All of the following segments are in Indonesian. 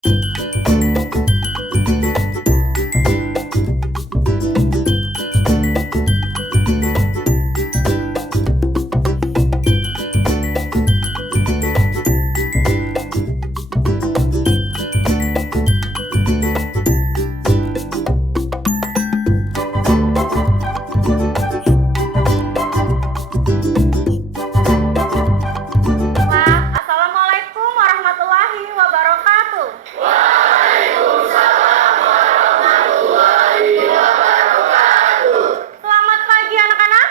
Assalamualaikum warahmatullahi wabarakatuh. Selamat pagi anak-anak.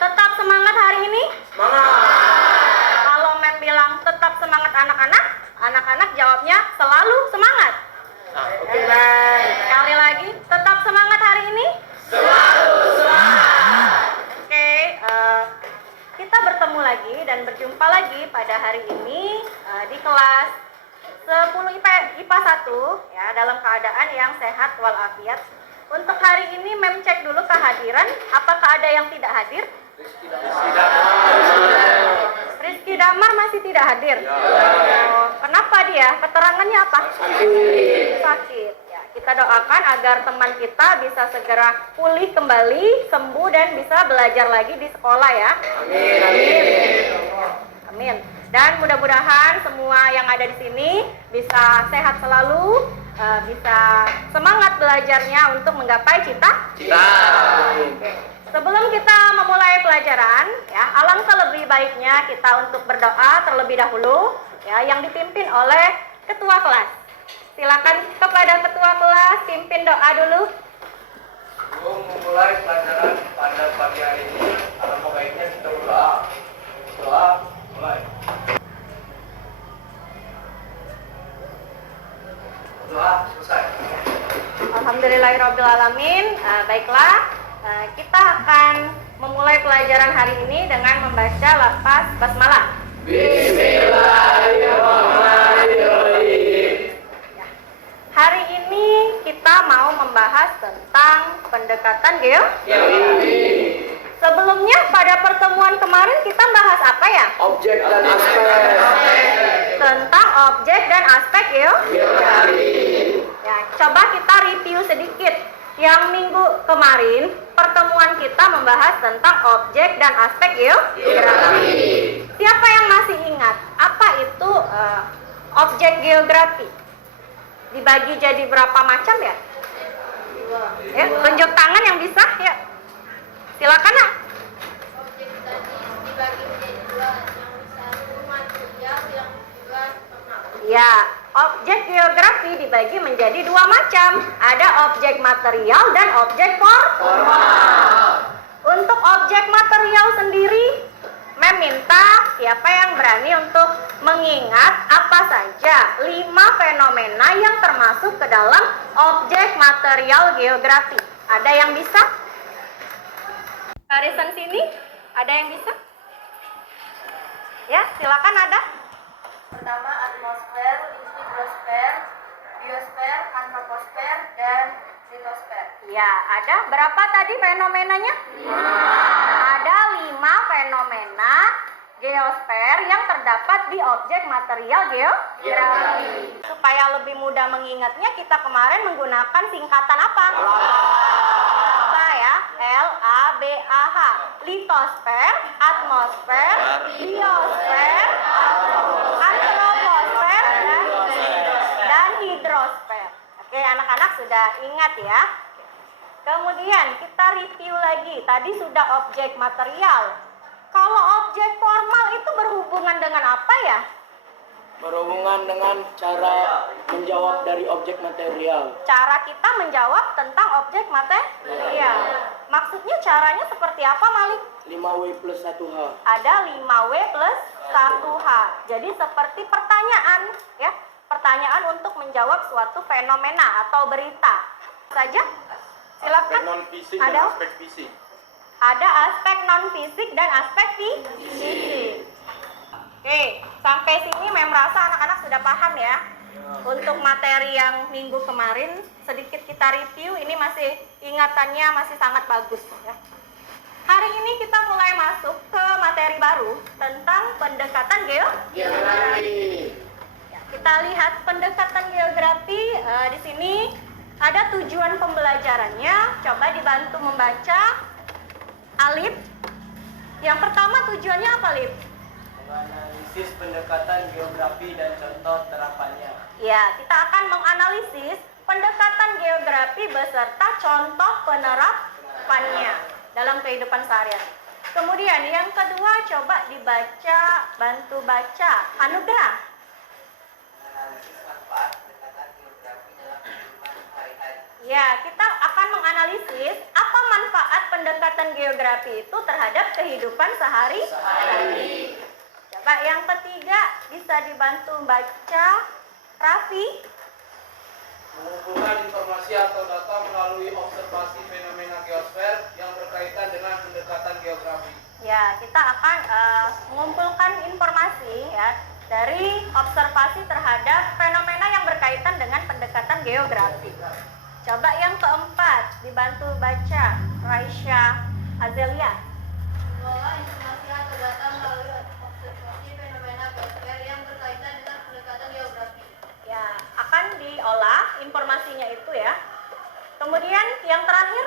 Tetap semangat hari ini? Kalau Mem bilang tetap semangat anak-anak, anak-anak jawabnya selalu semangat. Sekali lagi, tetap semangat hari ini? Oke, kita bertemu lagi dan berjumpa lagi pada hari ini di kelas 10 IPA 1 ya, dalam keadaan yang sehat walafiat. Untuk hari ini Mem cek dulu kehadiran, apakah ada yang tidak hadir? Rizky Damar masih tidak hadir. Oh, kenapa dia? Keterangannya apa? Sakit. Ya, kita doakan agar teman kita bisa segera pulih kembali, sembuh dan bisa belajar lagi di sekolah ya. Amin. Dan mudah-mudahan semua yang ada di sini bisa sehat selalu, bisa semangat belajarnya untuk menggapai cita-cita. Sebelum kita memulai pelajaran, ya, alangkah lebih baiknya kita untuk berdoa terlebih dahulu, ya, yang dipimpin oleh ketua kelas. Silakan kepada ketua kelas pimpin doa dulu. Sebelum memulai pelajaran pada pagi hari ini, alangkah baiknya kita berdoa. Doa, mulai. Doa, selesai. Alhamdulillahirrahmanirrahim. Baiklah, kita akan memulai pelajaran hari ini dengan membaca lafaz basmalah. Bismillahirrahmanirrahim. Hari ini kita mau membahas tentang pendekatan geografi. Sebelumnya pada pertemuan kemarin kita bahas apa ya? Objek dan aspek. Tentang objek dan aspek geografi. Ya, coba kita review sedikit. Yang minggu kemarin pertemuan kita membahas tentang objek dan aspek geografi. Siapa yang masih ingat apa itu objek geografi? Dibagi jadi berapa macam ya? Ya, tunjuk tangan yang bisa ya. Silakan nak. Objek tadi dibagi menjadi dua, yang satu material, yang kedua pemakai. Ya, objek geografi dibagi menjadi dua macam. Ada objek material dan objek formal. Untuk objek material sendiri, Mem minta siapa yang berani untuk mengingat apa saja 5 fenomena yang termasuk ke dalam objek material geografi. Ada yang bisa? Barisan sini, ada yang bisa? Ya, silakan ada. Pertama atmosfer, hidrosfer, biosfer, antroposfer, dan litosfer. Ya, ada berapa tadi fenomenanya? Ada 5 fenomena geosfer yang terdapat di objek material geografi. Supaya lebih mudah mengingatnya, kita kemarin menggunakan singkatan apa? Apa ya? LABAH. Litosfer, atmosfer, biosfer, antroposfer, dan hidrosfer. Oke, anak-anak sudah ingat ya. Kemudian kita review lagi. Tadi sudah objek material. Kalau objek formal itu berhubungan dengan apa ya? Berhubungan dengan cara menjawab dari objek material. Cara kita menjawab tentang objek material. Maksudnya caranya seperti apa, Malik? 5W plus 1H. Ada 5W plus 1H. Jadi seperti pertanyaan ya. Pertanyaan untuk menjawab suatu fenomena atau berita. Saja? Silakan. Non fisik Ada? dan aspek fisik. Ada aspek non fisik dan aspek fisik. Oke, sampai sini Mem rasa anak-anak sudah paham ya. Untuk materi yang minggu kemarin sedikit kita review, ini masih ingatannya masih sangat bagus ya. Hari ini kita mulai masuk ke materi baru tentang pendekatan geografi. Ya, kita lihat pendekatan geografi di sini ada tujuan pembelajarannya. Coba dibantu membaca. Alif. Yang pertama tujuannya apa, Alif? Menganalisis pendekatan geografi dan contoh terapannya. Ya, kita akan menganalisis pendekatan geografi beserta contoh penerapannya dalam kehidupan sehari-hari. Kemudian yang kedua, coba dibaca, bantu baca. Anugerah. Analisis manfaat pendekatan geografi dalam kehidupan sehari-hari. Ya, kita akan menganalisis apa manfaat pendekatan geografi itu terhadap kehidupan sehari-hari. Coba yang ketiga, bisa dibantu baca. Raffi. Mengumpulkan informasi atau data melalui observasi fenomena geosfer yang berkaitan dengan pendekatan geografi. Ya, kita akan mengumpulkan informasi ya dari observasi terhadap fenomena yang berkaitan dengan pendekatan geografi. Coba yang keempat, dibantu baca. Raisya Azelia. Mengelola informasi atau data melalui observasi fenomena geosfer yang berkaitan dengan pendekatan geografi. Ya, akan diolah informasinya itu ya. Kemudian yang terakhir,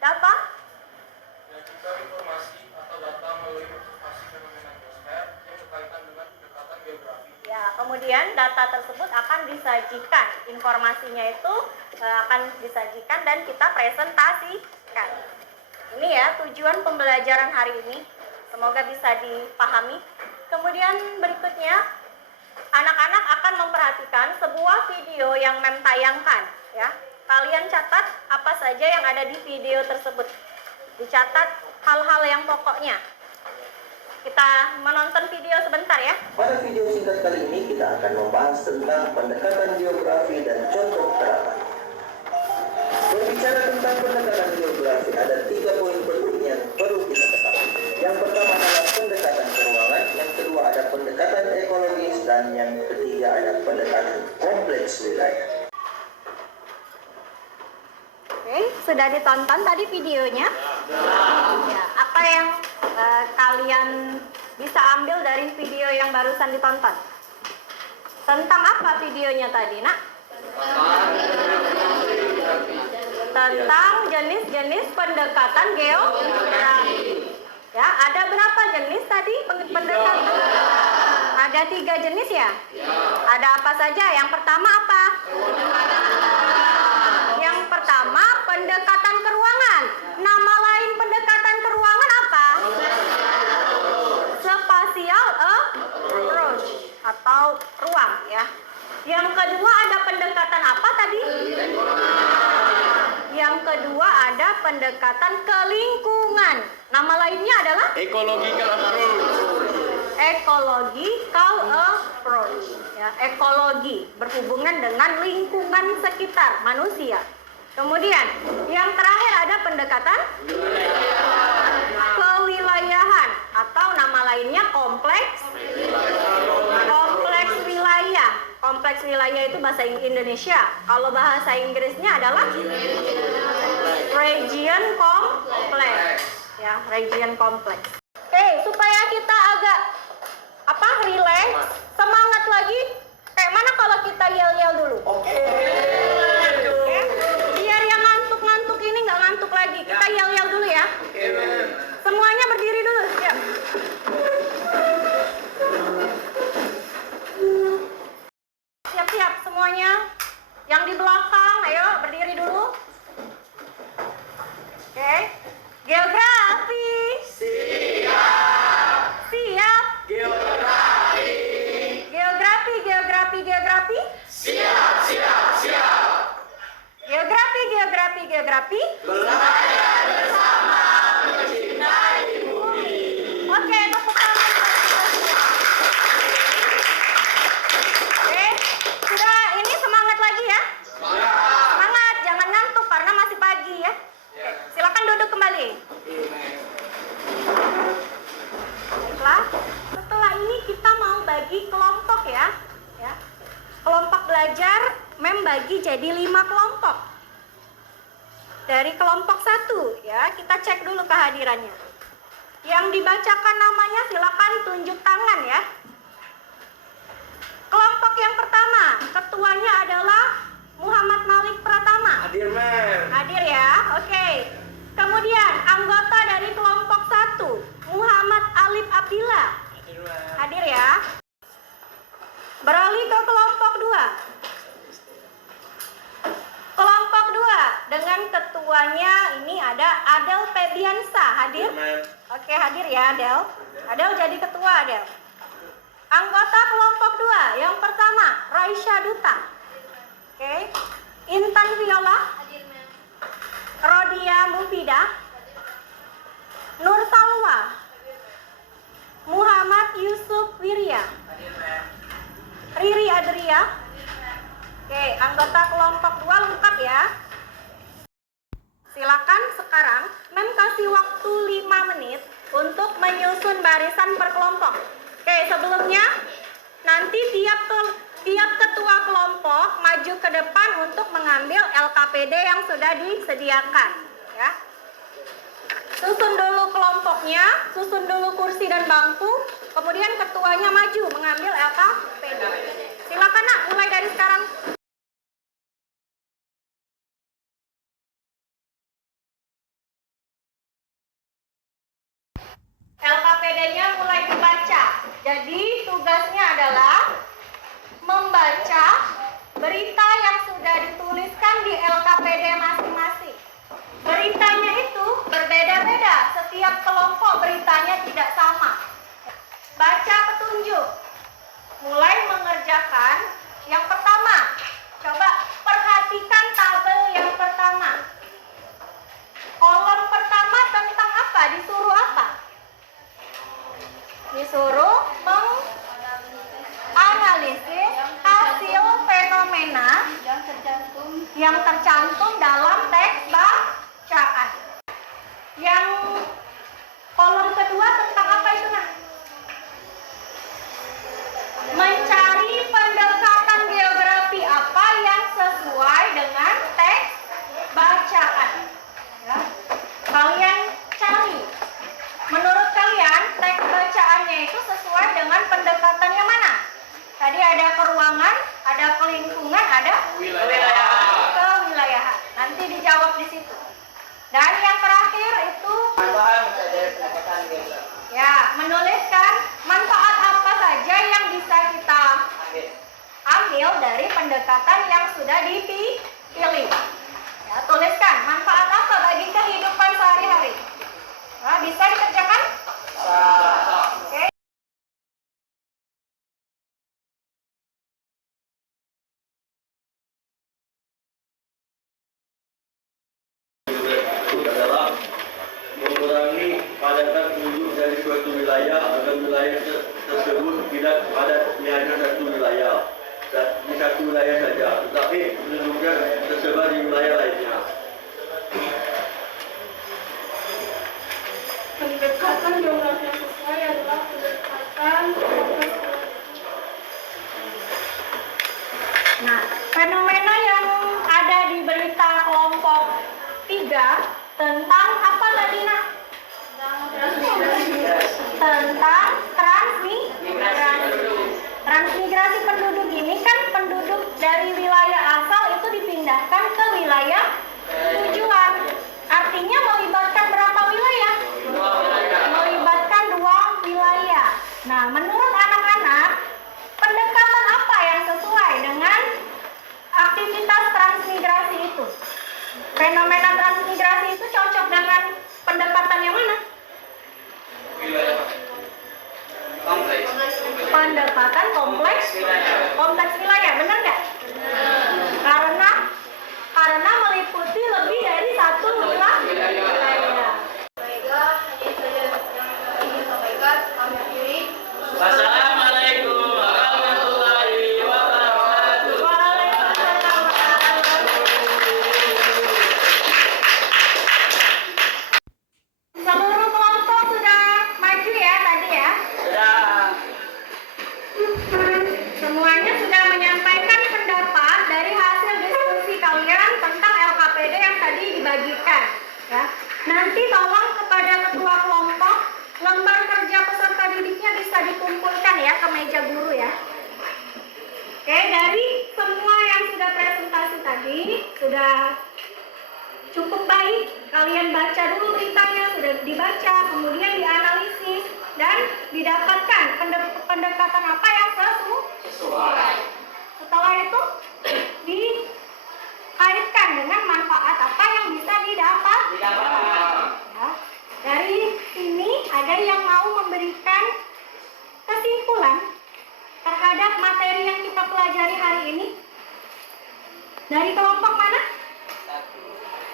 data. Menyajikan informasi atau data melalui observasi fenomena geosfer yang berkaitan dengan pendekatan geografi. Ya, kemudian data tersebut akan disajikan. Informasinya itu akan disajikan dan kita presentasikan. Ini ya tujuan pembelajaran hari ini. Semoga bisa dipahami. Kemudian berikutnya, anak-anak akan memperhatikan sebuah video yang Mem tayangkan. Ya, kalian catat apa saja yang ada di video tersebut. Dicatat hal-hal yang pokoknya. Kita menonton video sebentar ya. Pada video singkat kali ini kita akan membahas tentang pendekatan geografi dan contoh terapan. Berbicara tentang pendekatan geografi, ada 3 poin penting yang perlu kita ketahui. Yang pertama adalah pendekatan keuangan, yang kedua ada pendekatan ekologis, dan yang ketiga ada pendekatan kompleks wilayah. Oke, sudah ditonton tadi videonya? Ya, apa yang kalian bisa ambil dari video yang barusan ditonton? Tentang apa videonya tadi, Nak? Tentang jenis-jenis pendekatan geografi. Ya, ada berapa jenis tadi pendekatan? Ada 3 jenis ya? Ada apa saja? Yang pertama apa? Yang pertama pendekatan keruangan. Nama lain pendekatan keruangan apa? Spatial approach atau ruang ya. Yang kedua ada pendekatan apa tadi? Yang kedua ada pendekatan ke lingkungan. Nama lainnya adalah Ecological approach. ecological approach. Ya, ekologi berhubungan dengan lingkungan sekitar manusia. Kemudian yang terakhir ada pendekatan kewilayahan atau nama lainnya kompleks wilayah. Kompleks wilayah itu bahasa Indonesia. Kalau bahasa Inggrisnya adalah region complex. Ya, region complex. Oke, supaya kita agak relax, semangat lagi. Kayak mana kalau kita yel-yel dulu? Oke. Biar yang ngantuk-ngantuk ini nggak ngantuk lagi. Kita yel-yel dulu ya. Semuanya berdiri dulu. Siap. Siap-siap semuanya. Yang di belakang, ayo berdiri dulu. Oke. Geografi. Siap. Siap. Geografi. Siap. Geografi. Belajar bersama mencintai bumi. Oke, tepuk tangan. Oke, sudah ini semangat lagi ya. Semangat, jangan ngantuk karena masih pagi ya. Oke, silakan duduk kembali. Baiklah, setelah ini kita mau bagi kelompok ya. Kelompok belajar membagi jadi 5 kelompok. dari kelompok 1 ya. Kita cek dulu kehadirannya. Yang dibacakan namanya silakan tunjuk tangan ya. Kelompok yang pertama, ketuanya adalah Muhammad Malik Pratama. Hadir, Mem. Hadir ya, oke. Kemudian anggota dari kelompok 1, Muhammad Alif Abdillah. Hadir, Mem. Hadir ya. Beralih ke kelompok 2. Kelompok 2 dengan ketuanya ini ada Adel Febiansa. Hadir? Mem. Oke, hadir ya Adel. Adel jadi ketua Adel. Anggota kelompok 2 yang pertama Raisya Duta. Oke. Intan Viola, Hadir, Mem. Rodia Mufidah, Nur Salwa, Muhammad Yusuf Wirya, Riri Adria. Oke, anggota kelompok 2 lengkap ya. Silakan sekarang Mem kasih waktu 5 menit untuk menyusun barisan per kelompok. Oke, sebelumnya nanti tiap ketua kelompok maju ke depan untuk mengambil LKPD yang sudah disediakan ya. Susun dulu kelompoknya, susun dulu kursi dan bangku, kemudian ketuanya maju mengambil LKPD. Silakan Nak, mulai dari sekarang. LKPD-nya mulai dibaca. Jadi tugasnya adalah membaca berita yang sudah dituliskan di LKPD masing-masing. Beritanya itu berbeda-beda, setiap kelompok beritanya tidak sama. Baca petunjuk. Mulai mengerjakan yang pertama. Coba perhatikan tabel yang pertama. Kolom pertama tentang apa? Disuruh apa? Disuruh menganalisis hasil fenomena yang tercantum dalam teks bacaan. Yang kolom kedua tentang apa itu Nak? Mencari pendekatan geografi apa yang sesuai dengan teks bacaan. Ya. Kalian cari. Menurut kalian teks bacaannya itu sesuai dengan pendekatan yang mana? Tadi ada keruangan, ada kelingkungan, ada kewilayahan. Nanti dijawab di situ. Dan yang terakhir itu ya, menuliskan manfaat apa saja yang bisa kita ambil dari pendekatan yang sudah dipilih. Ya, tuliskan manfaat apa bagi kehidupan sehari-hari. Nah, bisa dikerjakan? Oke. Adalah mengurangi padatan penduduk dari suatu wilayah agar wilayah tersebut tidak padat di hanya satu wilayah dan di satu wilayah saja, tetapi penduduknya tersebar di wilayah lainnya. Pendekatan geografi yang sesuai adalah pendekatan Nah, fenomena yang ada di berita kelompok 3 tentang apa tadi Nak? Tentang transmigrasi penduduk. Ini kan penduduk dari wilayah asal itu dipindahkan ke wilayah tujuan. Artinya melibatkan berapa wilayah? Melibatkan 2 wilayah. Nah, menurut anak-anak, pendekatan apa yang sesuai dengan aktivitas transmigrasi itu? Fenomena transmigrasi itu cocok dengan pendekatan yang mana? Pendekatan kompleks wilayah, benar nggak? Karena meliputi lebih dari satu wilayah. Baiklah, hanya itu saja yang ingin sampaikan. Kami akhiri. Wassalamualaikum warahmatullahi wabarakatuh. Waalaikumsalam warahmatullahi wabarakatuh. Seluruh kelompok sudah maju ya tadi ya? Sudah. Semuanya sudah menyampaikan pendapat dari hasil diskusi kalian tentang LKPD yang tadi dibagikan. Ya. Nanti tolong kepada ketua kelompok, lembar kerja peserta didiknya bisa dikumpulkan ya ke meja guru ya. Oke, dari semua yang sudah presentasi tadi, sudah cukup baik. Kalian baca dulu beritanya, sudah dibaca, kemudian dianalisis, dan didapatkan pendekatan apa yang sesuai. Setelah itu, dikaitkan dengan manfaat apa yang bisa didapat. Ya. Dari sini ada yang mau memberikan kesimpulan terhadap materi yang kita pelajari hari ini? Dari kelompok mana?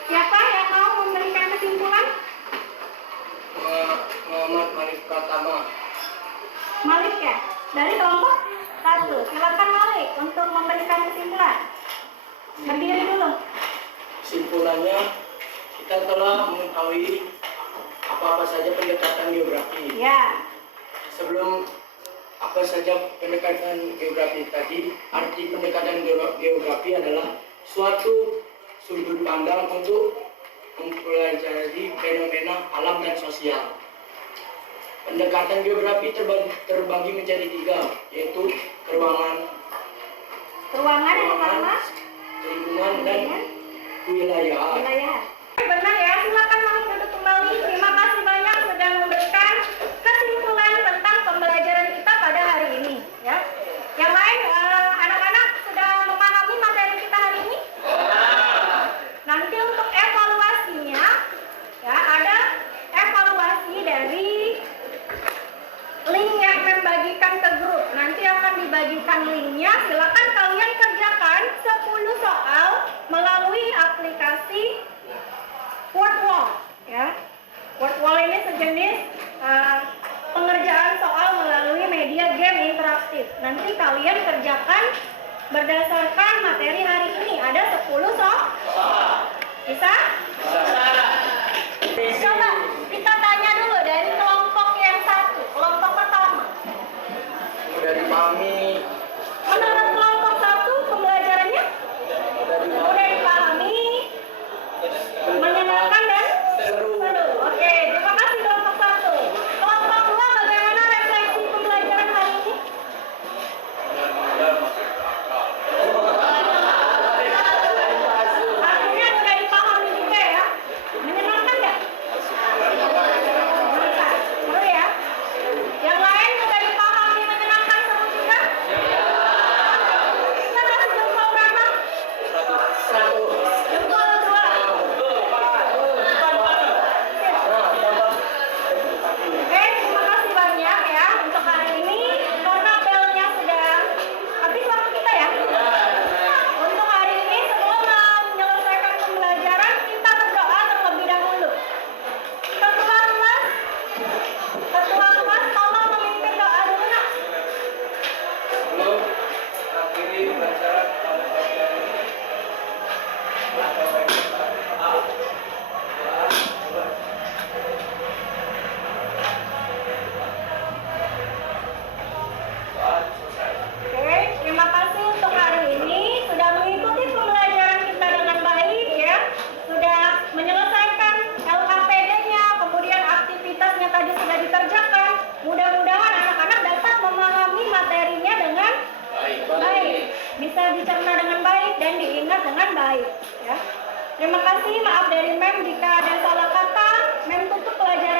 Siapa yang mau memberikan kesimpulan? Muhammad Malik Pratama. Malik ya? Dari kelompok 1. Silakan Malik untuk memberikan kesimpulan. Berdiri dulu. Kesimpulannya, kita telah mengetahui apa-apa saja pendekatan geografi. Ya. Sebelum apa saja pendekatan geografi tadi, arti pendekatan geografi adalah suatu sudut pandang untuk mempelajari fenomena alam dan sosial. Pendekatan geografi terbagi menjadi 3, yaitu keruangan, Yang pertama, lingkungan, dan wilayah. wilayah. Benar ya, silakan Malik duduk kembali. Terima kasih banyak sudah memberikan kesimpulan tentang pembelajaran kita pada hari ini. Ya. Yang lain, anak-anak sudah memahami materi kita hari ini? Nanti untuk evaluasinya, ya ada evaluasi dari link yang membagikan ke grup. Nanti akan dibagikan linknya. Silakan kalian kerjakan 10 soal melalui aplikasi Wordwall. Ya, Wordwall ini sejenis pengerjaan soal melalui media game interaktif. Nanti kalian kerjakan berdasarkan materi hari ini. Ada 10 soal. Bisa? Coba kita tanya dulu dari kelompok yang 1, kelompok pertama. Mudah dipahami, Menurut kelompok 1 pembelajarannya mudah dipahami, menyenangkan dan seru. Oke, terima kasih kelompok 1. Kelompok 2 bagaimana refleksi pembelajaran hari ini? Artinya sudah dipahami juga ya. Menyenangkan nggak? Seru ya. Yang lain sudah dipahami, menyenangkan, seru juga? Kita kasih jempol berapa? Jempol 2. Oke, terima kasih banyak ya untuk hari ini. Karena belnya sudah habis waktu kita ya. Untuk hari ini sebelum menyelesaikan pembelajaran, kita berdoa terlebih dahulu. Ketua kelas tolong memimpin doa dulu nak. sebelum akhiri pelajaran pada pagi hari ini. Oke, terima kasih untuk hari ini sudah mengikuti pembelajaran kita dengan baik ya. Sudah menyelesaikan LKPD-nya, kemudian aktivitasnya tadi sudah dikerjakan. Mudah-mudahan anak-anak dapat memahami materinya dengan baik, bisa dicerna dengan baik dan diingat dengan baik ya. Terima kasih, maaf dari Mem jika ada salah kata. Mem tutup pelajaran